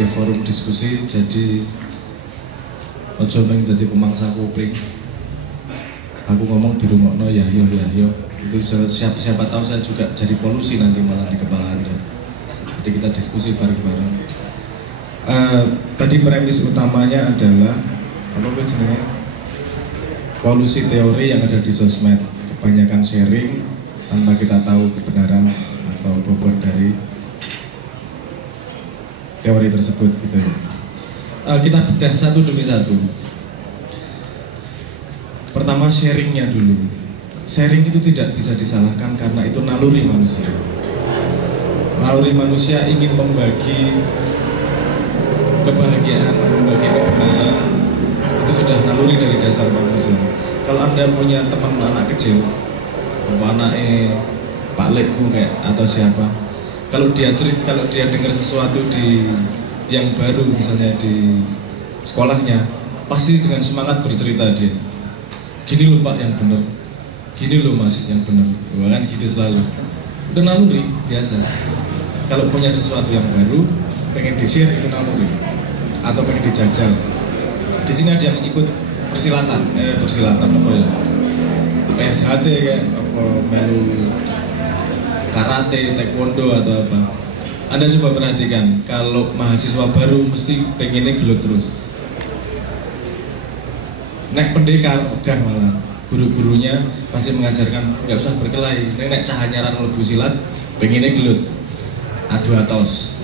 sebagai forum diskusi, jadi ojo neng dadi pemangsa kuping. Aku ngomong di rumah ya yo. Itu siapa tahu saya juga jadi polusi nanti malah di kepala Anda. Jadi kita diskusi bareng-bareng. Tadi premis utamanya adalah apa sebenarnya polusi teori yang ada di sosmed, kebanyakan sharing tanpa kita tahu kebenaran atau bobot dari teori tersebut gitu ya. Kita bedah satu demi satu. Pertama sharingnya dulu. Sharing itu tidak bisa disalahkan karena itu naluri manusia. Naluri manusia ingin membagi kebahagiaan, membagi kebenaran. Itu sudah naluri dari dasar manusia. Kalau Anda punya teman anak kecil, anaknya Pak Lekbu kayak atau siapa, kalau dia dengar sesuatu yang baru misalnya di sekolahnya, pasti dengan semangat bercerita dia. Gini loh Pak yang benar, gini loh Mas yang benar, kan gitu selalu. Itu naluri biasa. Kalau punya sesuatu yang baru, pengen di-share itu naluri, atau pengen dijajal. Di sini ada yang ikut persilatan apa ya? PSHT kayak apa, melu karate, taekwondo atau apa. Anda coba perhatikan, kalau mahasiswa baru mesti pengennya gelut terus. Nek pendekar udah malah guru-gurunya pasti mengajarkan nggak usah berkelahi. Nek cahanyaran mlebu silat pengennya gelut, adu atos,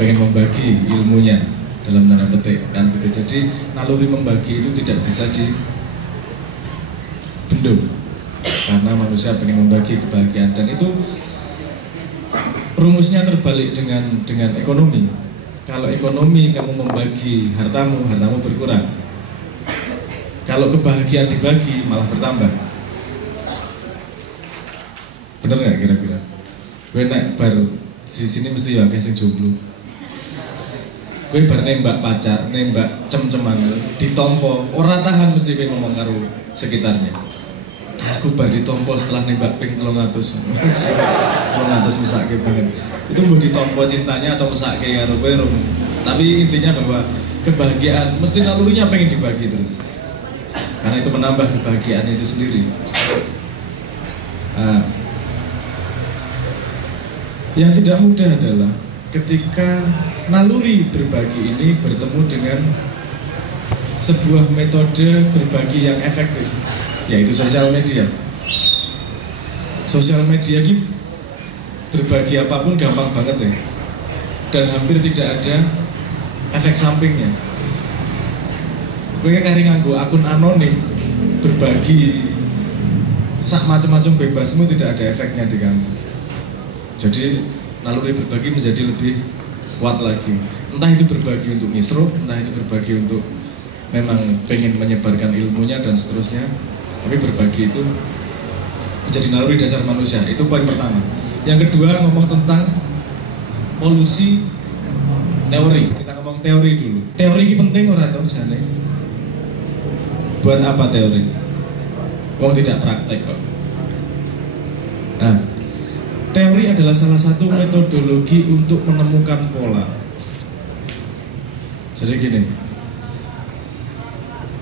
pengen membagi ilmunya dalam tanda petik kan gitu. Jadi naluri membagi itu tidak bisa dibendung karena manusia pengen membagi kebahagiaan, dan itu rumusnya terbalik dengan ekonomi. Kalau ekonomi kamu membagi hartamu berkurang. Kalau kebahagiaan dibagi malah bertambah. Bener nggak kira-kira? Gue naik bar di sini mesti ya kayak sing jomblo. Gue bar nembak pacar, nembak cem-ceman, ditompo, orang tahan mesti gue ngomong karo sekitarnya. Aku bar ditompo setelah nembak ping 300 mesake banget. Itu mau ditompo cintanya atau mesake karo gue. Tapi intinya bahwa kebahagiaan mesti nalurinya pengen dibagi terus. Karena itu menambah kebahagiaan itu sendiri. Yang tidak mudah adalah ketika naluri berbagi ini bertemu dengan sebuah metode berbagi yang efektif, yaitu sosial media. Sosial media ini berbagi apapun gampang banget ya, dan hampir tidak ada efek sampingnya. Gue kari nganggo akun anonim berbagi sak macam-macam bebasmu, tidak ada efeknya di kamu. Jadi naluri berbagi menjadi lebih kuat lagi. Entah itu berbagi untuk ngisruh, entah itu berbagi untuk memang pengen menyebarkan ilmunya dan seterusnya. Tapi berbagi itu menjadi naluri dasar manusia. Itu poin pertama. Yang kedua, ngomong tentang polusi teori. Kita ngomong teori dulu. Teori ini penting ora tau jane? Buat apa teori? Wong tidak praktek kok. Nah, teori adalah salah satu metodologi untuk menemukan pola. Jadi gini,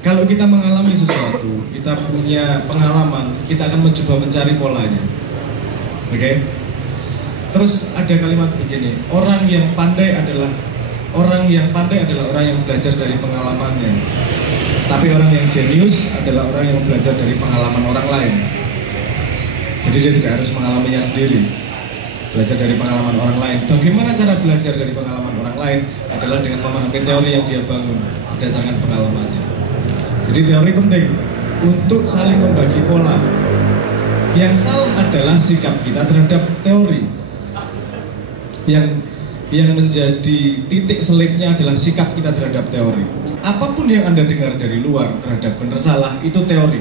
kalau kita mengalami sesuatu, kita punya pengalaman, kita akan mencoba mencari polanya. Oke? Terus ada kalimat begini, orang yang pandai adalah orang yang belajar dari pengalamannya. Tapi orang yang jenius adalah orang yang belajar dari pengalaman orang lain. Jadi dia tidak harus mengalaminya sendiri, belajar dari pengalaman orang lain. Bagaimana cara belajar dari pengalaman orang lain? Adalah dengan memahami teori yang dia bangun berdasarkan pengalamannya. Jadi teori penting untuk saling membagi pola. Yang salah adalah sikap kita terhadap teori. Yang menjadi titik selipnya adalah sikap kita terhadap teori. Apapun yang Anda dengar dari luar terhadap benar salah itu teori.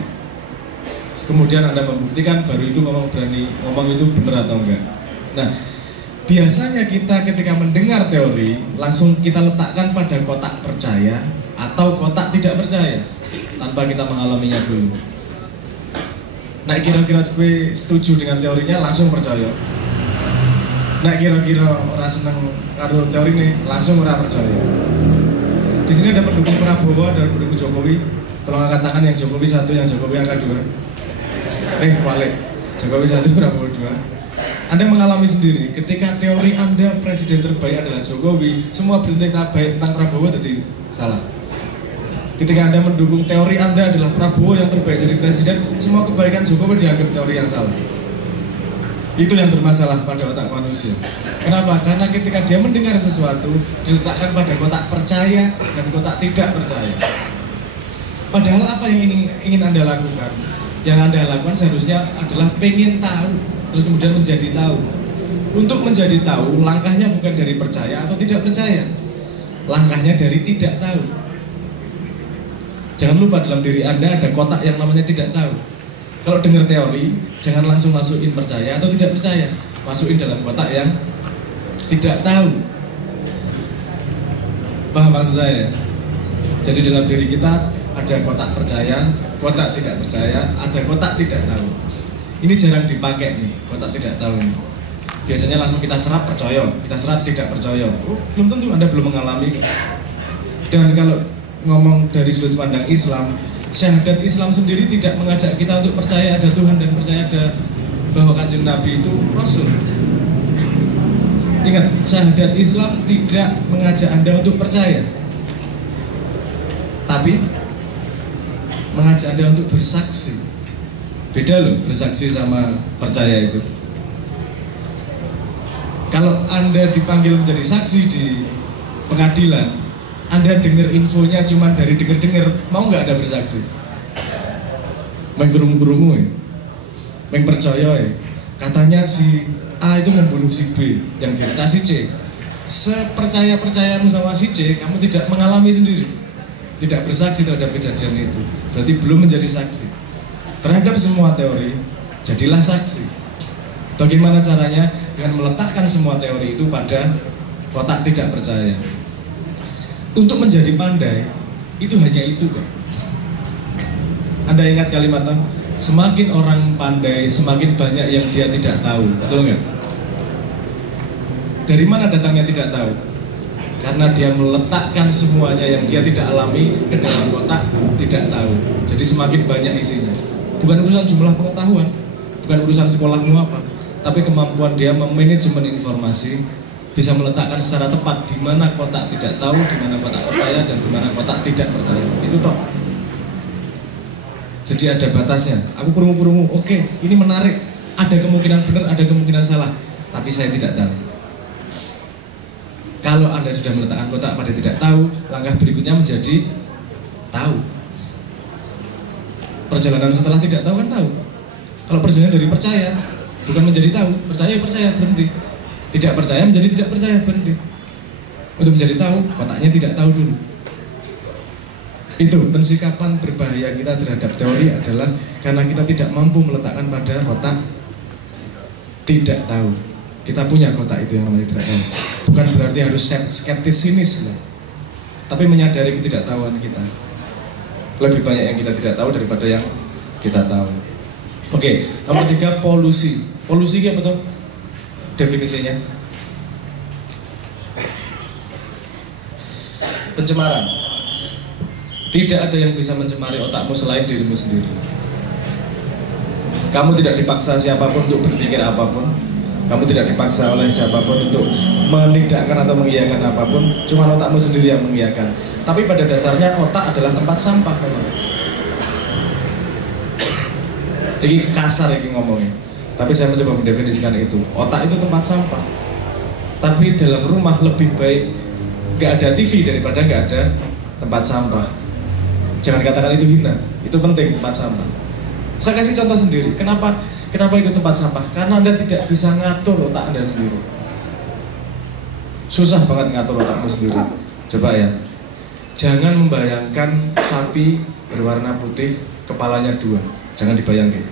Kemudian Anda membuktikan, baru itu berani ngomong itu benar atau enggak. Nah, biasanya kita ketika mendengar teori langsung kita letakkan pada kotak percaya atau kotak tidak percaya tanpa kita mengalaminya dulu. Nah, kira-kira gue setuju dengan teorinya langsung percaya. Nek kira-kira ora seneng karo teori ini, langsung ora percaya. Di sini ada pendukung Prabowo dan pendukung Jokowi. Tolong angkat tangan yang Jokowi 1, yang Jokowi angka 2. Balik. Jokowi 1, Prabowo 2. Anda mengalami sendiri, ketika teori Anda presiden terbaik adalah Jokowi, semua berita baik tentang Prabowo jadi salah. Ketika Anda mendukung teori Anda adalah Prabowo yang terbaik jadi presiden, semua kebaikan Jokowi dianggap teori yang salah. Itu yang bermasalah pada otak manusia. Kenapa? Karena ketika dia mendengar sesuatu, diletakkan pada kotak percaya dan kotak tidak percaya. Padahal apa yang ingin Anda lakukan? Yang Anda lakukan seharusnya adalah pengen tahu, terus kemudian menjadi tahu. Untuk menjadi tahu, langkahnya bukan dari percaya atau tidak percaya. Langkahnya dari tidak tahu. Jangan lupa dalam diri Anda ada kotak yang namanya tidak tahu. Kalau dengar teori, jangan langsung masukin percaya atau tidak percaya. Masukin dalam kotak yang tidak tahu. Paham maksud saya? Jadi dalam diri kita ada kotak percaya, kotak tidak percaya, ada kotak tidak tahu. Ini jarang dipakai nih, kotak tidak tahu ini. Biasanya langsung kita serap percaya, kita serap tidak percaya. Oh, belum tentu Anda belum mengalami. Dan kalau ngomong dari sudut pandang Islam, syahadat Islam sendiri tidak mengajak kita untuk percaya ada Tuhan dan percaya ada bahwa Kanjeng Nabi itu Rasul. Ingat, syahadat Islam tidak mengajak Anda untuk percaya, tapi mengajak Anda untuk bersaksi. Beda loh bersaksi sama percaya itu. Kalau Anda dipanggil menjadi saksi di pengadilan, Anda dengar infonya cuma dari dengar-dengar, mau nggak Anda bersaksi? Mengkerungu-kerungu ya, percaya ya. Katanya si A itu membunuh si B, yang cerita si C. Sepercaya-percayamu sama si C, kamu tidak mengalami sendiri, tidak bersaksi terhadap kejadian itu, berarti belum menjadi saksi. Terhadap semua teori, jadilah saksi. Bagaimana caranya? Dengan meletakkan semua teori itu pada kotak tidak percaya. Untuk menjadi pandai, itu hanya itu kok. Anda ingat kalimat semakin orang pandai, semakin banyak yang dia tidak tahu. Betul nggak? Dari mana datangnya tidak tahu? Karena dia meletakkan semuanya yang dia tidak alami ke dalam kotak tidak tahu. Jadi semakin banyak isinya. Bukan urusan jumlah pengetahuan, bukan urusan sekolahmu apa, tapi kemampuan dia memanajemen informasi, bisa meletakkan secara tepat di mana kotak tidak tahu, di mana kotak percaya, dan di mana kotak tidak percaya. Itu toh. Jadi ada batasnya. Aku kurungu-kurungu, oke, ini menarik. Ada kemungkinan benar, ada kemungkinan salah, tapi saya tidak tahu. Kalau Anda sudah meletakkan kotak pada tidak tahu, langkah berikutnya menjadi tahu. Perjalanan setelah tidak tahu kan tahu. Kalau perjalanan dari percaya, bukan menjadi tahu, percaya berhenti. Tidak percaya menjadi tidak percaya, berhenti. Untuk menjadi tahu, kotaknya tidak tahu dulu. Itu pensikapan berbahaya kita terhadap teori adalah karena kita tidak mampu meletakkan pada kotak tidak tahu. Kita punya kotak itu yang namanya tidak tahu. Bukan berarti harus skeptis sinis loh. Tapi menyadari ketidaktahuan kita. Lebih banyak yang kita tidak tahu daripada yang kita tahu. Oke, nomor 3, polusi. Polusi apa tuh? Definisinya pencemaran. Tidak ada yang bisa mencemari otakmu selain dirimu sendiri. Kamu tidak dipaksa siapapun untuk berpikir apapun. Kamu tidak dipaksa oleh siapapun untuk menidakkan atau mengiyakan apapun. Cuma otakmu sendiri yang mengiyakan. Tapi pada dasarnya otak adalah tempat sampah memang. Ini kasar ini ngomongnya, tapi saya mencoba mendefinisikan itu. Otak itu tempat sampah. Tapi dalam rumah lebih baik nggak ada TV daripada nggak ada tempat sampah. Jangan katakan itu hina, itu penting tempat sampah. Saya kasih contoh sendiri. Kenapa itu tempat sampah? Karena Anda tidak bisa ngatur otak Anda sendiri. Susah banget ngatur otakmu sendiri. Coba ya, jangan membayangkan sapi berwarna putih, kepalanya 2. Jangan dibayangkan.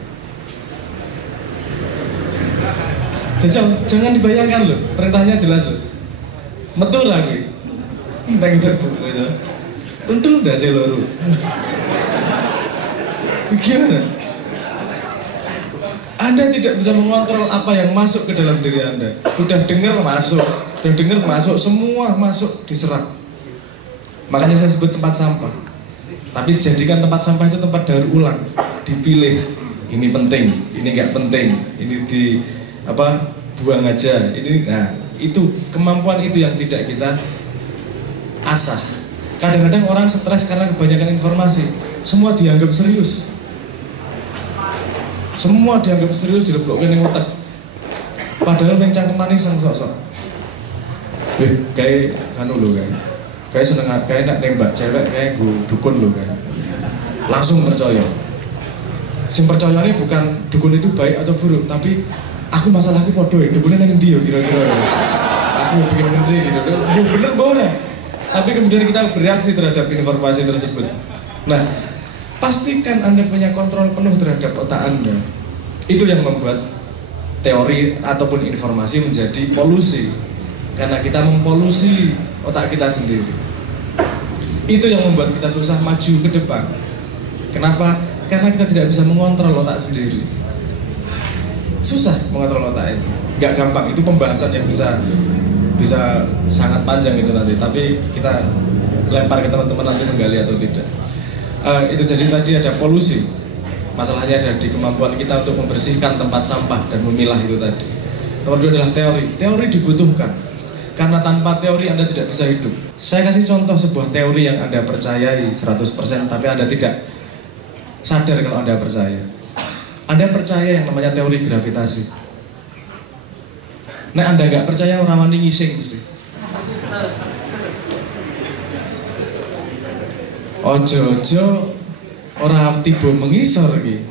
Jangan dibayangkan loh, perintahnya jelas loh. Metu lagi. Enteng itu. Tentu udah seluruh. Gimana? Anda tidak bisa mengontrol apa yang masuk ke dalam diri Anda. Udah dengar masuk, semua masuk diserap. Makanya saya sebut tempat sampah. Tapi jadikan tempat sampah itu tempat daur ulang, dipilih. Ini penting, ini nggak penting, ini buang aja. Nah, itu kemampuan itu yang tidak kita asah. Kadang-kadang orang stres karena kebanyakan informasi. Semua dianggap serius. Semua dianggap serius, dilebokkan yang otak. Padahal yang cangkeman iseng sok-sok. Kayak kanu lho kayak seneng kayak nak nembak cewek kayak gue dukun lho kayak. Langsung percaya. Sing percayane bukan dukun itu baik atau buruk, tapi aku masalahku podo dukunnya nang endi yo kira-kira. Aku bikin ngerti gitu. Bener boleh. Tapi kemudian kita bereaksi terhadap informasi tersebut. Nah, pastikan Anda punya kontrol penuh terhadap otak Anda. Itu yang membuat teori ataupun informasi menjadi polusi. Karena kita mempolusi otak kita sendiri. Itu yang membuat kita susah maju ke depan. Kenapa? Karena kita tidak bisa mengontrol otak sendiri. Susah mengontrol otak itu. Gak gampang, itu pembahasan yang bisa sangat panjang itu nanti. Tapi kita lempar ke teman-teman nanti menggali atau tidak. Itu jadi tadi ada polusi. Masalahnya ada di kemampuan kita untuk membersihkan tempat sampah dan memilah itu tadi. Nomor 2 adalah teori. Teori dibutuhkan. Karena tanpa teori Anda tidak bisa hidup. Saya kasih contoh sebuah teori yang Anda percayai 100%, tapi Anda tidak sadar kalau Anda percaya. Anda percaya yang namanya teori gravitasi. Nah, Anda nggak percaya orang wani ngising mesti. Ojo-ojo orang tiba mengisor iki.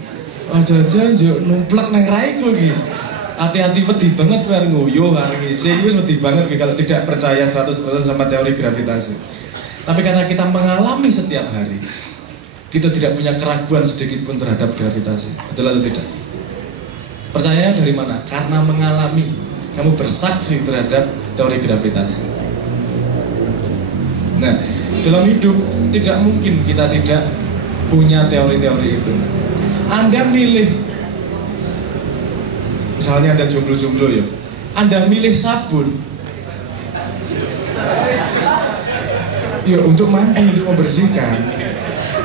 Ojo-ojo njuk numplek nang raiku iki. Hati-hati pedih banget kowe arep nguyu arep ngisi wis pedih banget kalau tidak percaya 100% sama teori gravitasi. Tapi karena kita mengalami setiap hari, kita tidak punya keraguan sedikit pun terhadap gravitasi. Betul atau tidak? Percaya dari mana? Karena mengalami. Kamu bersaksi terhadap teori gravitasi. Nah, dalam hidup tidak mungkin kita tidak punya teori-teori itu. Anda milih, misalnya Anda jomblo-jomblo ya, Anda milih sabun ya untuk mandi, untuk membersihkan.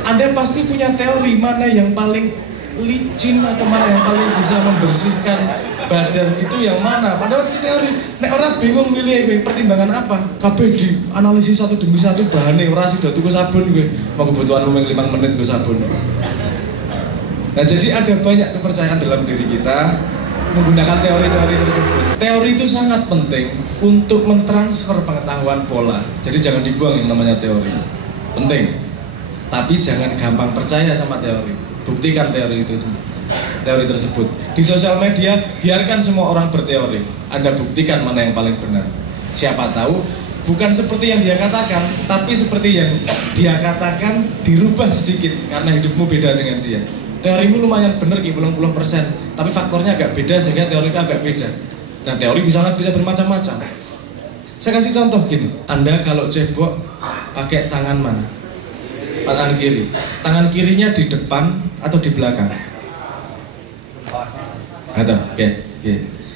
Anda pasti punya teori mana yang paling licin atau mana yang paling bisa membersihkan badan itu yang mana. Padahal pasti teori. Nek orang bingung milih pertimbangan apa, kabeh di analisis satu demi satu bahane ora sida tuku sabun kowe. Mau kebutuhanmu mung 5 menit nggo sabun. Nah, jadi ada banyak kepercayaan dalam diri kita menggunakan teori-teori tersebut. Teori itu sangat penting untuk mentransfer pengetahuan pola. Jadi jangan dibuang yang namanya teori. Penting. Tapi jangan gampang percaya sama teori. Buktikan teori itu semua. Teori tersebut. Di sosial media biarkan semua orang berteori. Anda buktikan mana yang paling benar. Siapa tahu bukan seperti yang dia katakan, tapi seperti yang dia katakan dirubah sedikit karena hidupmu beda dengan dia. Teorimu lumayan benar 90%, tapi faktornya agak beda sehingga teorinya agak beda. Nah, teori bisa bermacam-macam. Saya kasih contoh gini. Anda kalau cebok pakai tangan mana? Tangan kiri. Tangan kirinya di depan atau di belakang? Ada, oke.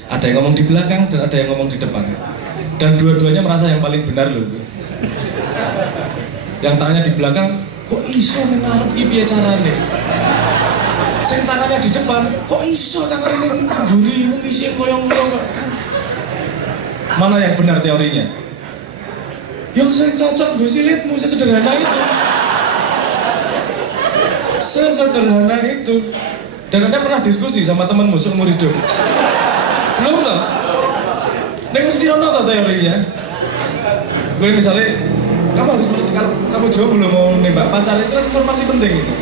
Ada yang ngomong di belakang dan ada yang ngomong di depan. Dan dua-duanya merasa yang paling benar loh. Yang tangannya di belakang, kok iso ngarep ki piye carane? Sing tangannya di depan, kok iso tangannya mburi mung isi koyong-koyong. Mana yang benar teorinya? Yang sing cocok gue silitmu, sesederhana itu. Sesederhana itu. Dan Anda pernah diskusi sama temanmu seumur hidup? Belum toh? Nek mesti ono toh teorinya. Gue misalnya, kamu harus kalau kamu jawab belum mau nembak pacar itu kan informasi penting itu.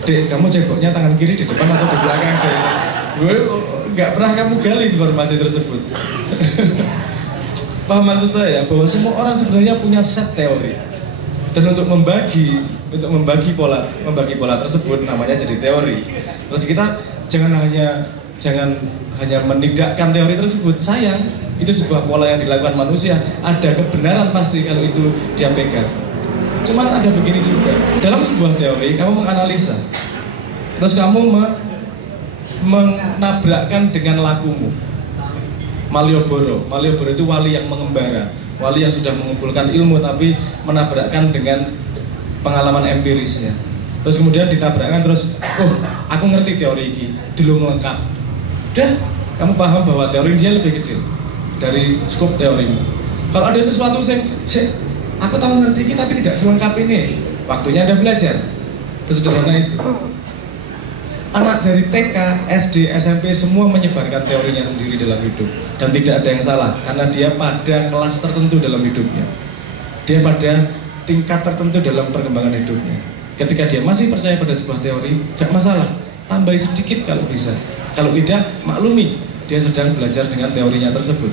Dek, kamu ceboknya tangan kiri di depan atau di belakang dek? Gue nggak pernah kamu gali informasi tersebut. Paham maksud saya bahwa semua orang sebenarnya punya set teori. Dan untuk membagi pola tersebut namanya jadi teori. Terus kita jangan hanya menidakkan teori tersebut. Sayang, itu sebuah pola yang dilakukan manusia. Ada kebenaran pasti kalau itu dia pegang. Cuman ada begini juga. Dalam sebuah teori kamu menganalisa. Terus kamu menabrakkan dengan lakumu. Malioboro itu wali yang mengembara, wali yang sudah mengumpulkan ilmu tapi menabrakkan dengan pengalaman empirisnya. Terus kemudian ditabrakkan terus, oh aku ngerti teori ini, belum lengkap. Udah, kamu paham bahwa teori dia lebih kecil dari skop teorimu. Kalau ada sesuatu aku tahu ngerti ini tapi tidak selengkap ini, waktunya Anda belajar. Sesederhana itu. Anak dari TK, SD, SMP semua menyebarkan teorinya sendiri dalam hidup. Dan tidak ada yang salah, karena dia pada kelas tertentu dalam hidupnya. Dia pada tingkat tertentu dalam perkembangan hidupnya. Ketika dia masih percaya pada sebuah teori, gak masalah, tambahi sedikit kalau bisa. Kalau tidak, maklumi, dia sedang belajar dengan teorinya tersebut.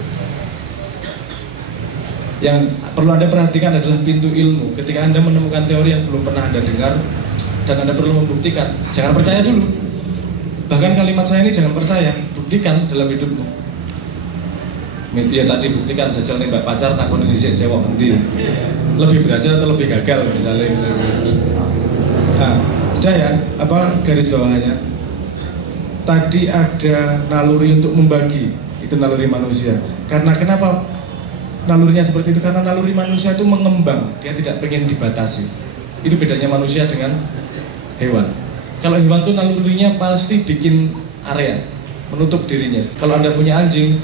Yang perlu Anda perhatikan adalah pintu ilmu. Ketika Anda menemukan teori yang belum pernah Anda dengar, dan Anda perlu membuktikan, jangan percaya dulu. Bahkan kalimat saya ini jangan percaya, buktikan dalam hidupmu. Ya tadi buktikan, jajal nembak pacar, takon ini cewek nanti lebih berhasil atau lebih gagal misalnya. Nah, sudah ya, garis bawahnya. Tadi ada naluri untuk membagi, itu naluri manusia. Karena kenapa nalurinya seperti itu? Karena naluri manusia itu mengembang, dia tidak pengen dibatasi. Itu bedanya manusia dengan hewan. Kalau hewan tuh nalurinya pasti bikin area, menutup dirinya. Kalau Anda punya anjing,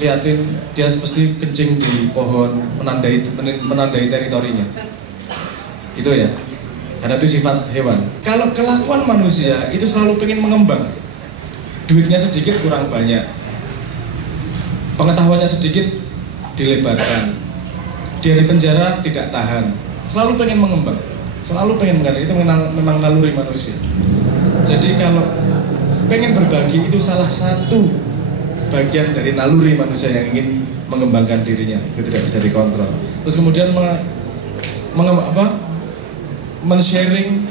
liatin dia pasti kencing di pohon, menandai teritorinya. Gitu ya. Karena itu sifat hewan. Kalau kelakuan manusia itu selalu pengen mengembang. Duitnya sedikit kurang banyak. Pengetahuannya sedikit dilebarkan. Dia di penjara tidak tahan. Selalu pengen mengembang. Selalu pengen mengembang, itu memang naluri manusia. Jadi kalau pengen berbagi itu salah satu bagian dari naluri manusia yang ingin mengembangkan dirinya. Itu tidak bisa dikontrol. Terus kemudian men-sharing.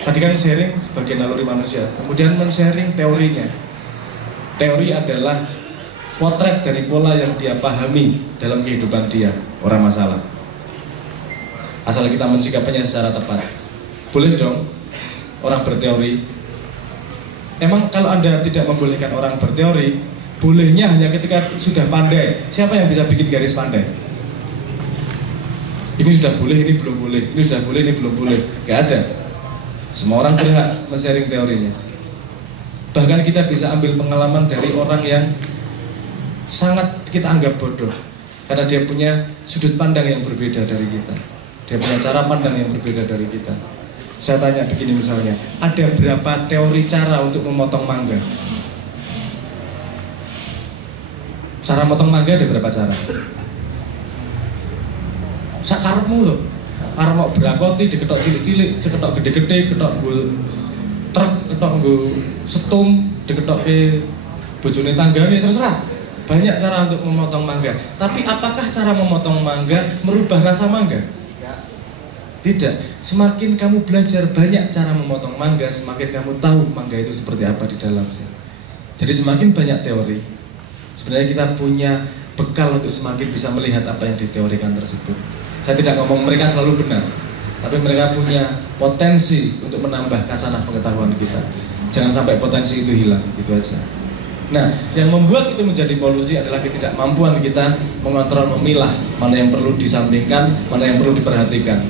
Tadi kan sharing sebagai naluri manusia. Kemudian men-sharing teorinya. Teori adalah potret dari pola yang dia pahami dalam kehidupan dia. Orang masalah. Asal kita mensikapinya secara tepat. Boleh dong orang berteori. Emang kalau Anda tidak membolehkan orang berteori, bolehnya hanya ketika sudah pandai. Siapa yang bisa bikin garis pandai? Ini sudah boleh, ini belum boleh. Ini sudah boleh, ini belum boleh. Gak ada. Semua orang berhak men-sharing teorinya. Bahkan kita bisa ambil pengalaman dari orang yang sangat kita anggap bodoh, karena dia punya sudut pandang yang berbeda dari kita. Dia punya cara pandang yang berbeda dari kita. Saya tanya begini misalnya, ada berapa teori cara untuk memotong mangga? Cara motong mangga ada berapa cara? Sakarepmu loh. Arep mau berakoti diketok cilik-cilik, diketok gede-gede, ketok nggo truk, ketok nggo setum, diketokke bojone tanggane, terserah. Banyak cara untuk memotong mangga. Tapi apakah cara memotong mangga merubah rasa mangga? Tidak. Semakin kamu belajar banyak cara memotong mangga, semakin kamu tahu mangga itu seperti apa di dalamnya. Jadi semakin banyak teori, sebenarnya kita punya bekal untuk semakin bisa melihat apa yang diteorikan tersebut. Saya tidak ngomong mereka selalu benar, tapi mereka punya potensi untuk menambah khasanah pengetahuan kita. Jangan sampai potensi itu hilang, gitu aja. Nah, yang membuat itu menjadi polusi adalah ketidakmampuan kita mengontrol, memilah mana yang perlu disampingkan, mana yang perlu diperhatikan.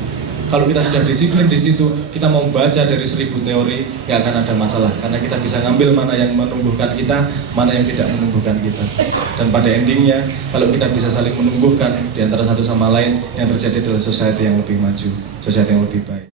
Kalau kita sudah disiplin di situ, kita mau baca dari 1000 teori, ya akan ada masalah. Karena kita bisa ngambil mana yang menumbuhkan kita, mana yang tidak menumbuhkan kita. Dan pada endingnya, kalau kita bisa saling menumbuhkan di antara satu sama lain, yang terjadi adalah society yang lebih maju, society yang lebih baik.